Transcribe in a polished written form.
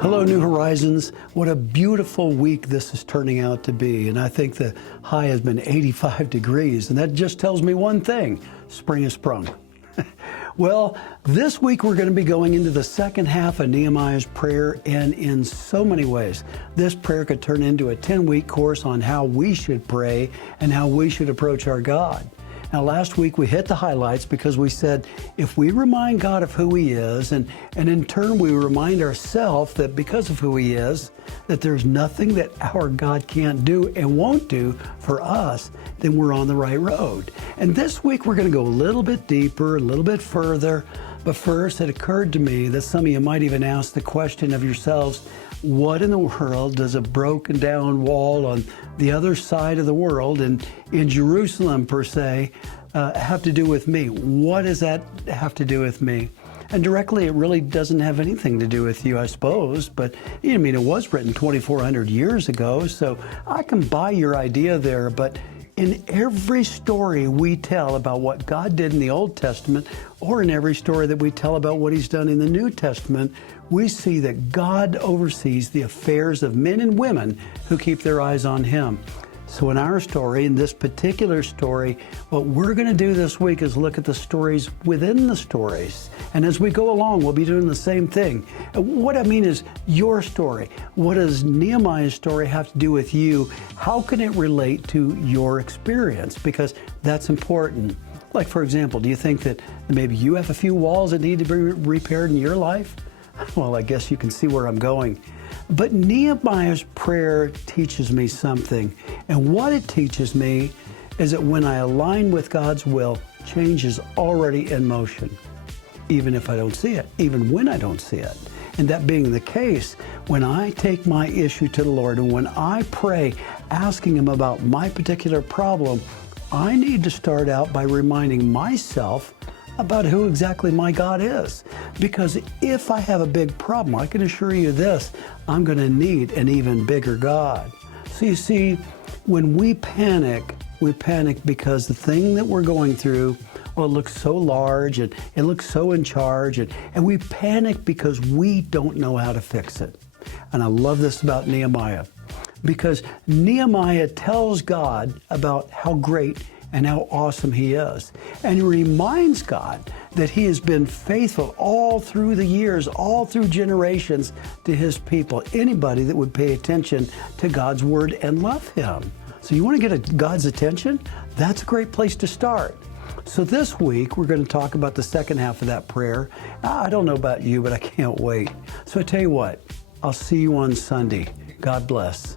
Hello, New Horizons. What a beautiful week this is turning out to be. And I think the high has been 85 degrees. And that just tells me one thing: spring has sprung. Well, this week we're going to be going into the second half of Nehemiah's prayer, and in so many ways, this prayer could turn into a 10-week course on how we should pray and how we should approach our God. Now, last week we hit the highlights because we said if we remind God of who He is, and in turn we remind ourselves that because of who He is, that there's nothing that our God can't do and won't do for us, then we're on the right road. And this week we're going to go a little bit deeper, a little bit further. But first, it occurred to me that some of you might even ask the question of yourselves, what in the world does a broken down wall on the other side of the world, and in Jerusalem per se, have to do with me? What does that have to do with me? And directly, it really doesn't have anything to do with you, I suppose. But I mean, it was written 2,400 years ago, so I can buy your idea there. But in every story we tell about what God did in the Old Testament, or in every story that we tell about what He's done in the New Testament, we see that God oversees the affairs of men and women who keep their eyes on Him. So in our story, in this particular story, what we're going to do this week is look at the stories within the stories. And as we go along, we'll be doing the same thing. What I mean is your story. What does Nehemiah's story have to do with you? How can it relate to your experience? Because that's important. Like, for example, do you think that maybe you have a few walls that need to be repaired in your life? Well, I guess you can see where I'm going. But Nehemiah's prayer teaches me something. And what it teaches me is that when I align with God's will, change is already in motion, even if I don't see it, even when I don't see it. And that being the case, when I take my issue to the Lord and when I pray, asking Him about my particular problem, I need to start out by reminding myself about who exactly my God is. Because if I have a big problem, I can assure you this, I'm going to need an even bigger God. So you see, when we panic because the thing that we're going through, well, it looks so large and it looks so in charge, and we panic because we don't know how to fix it. And I love this about Nehemiah, because Nehemiah tells God about how great and how awesome He is. And He reminds God that He has been faithful all through the years, all through generations to His people, anybody that would pay attention to God's Word and love Him. So you want to get God's attention? That's a great place to start. So this week, we're going to talk about the second half of that prayer. I don't know about you, but I can't wait. So I tell you what, I'll see you on Sunday. God bless.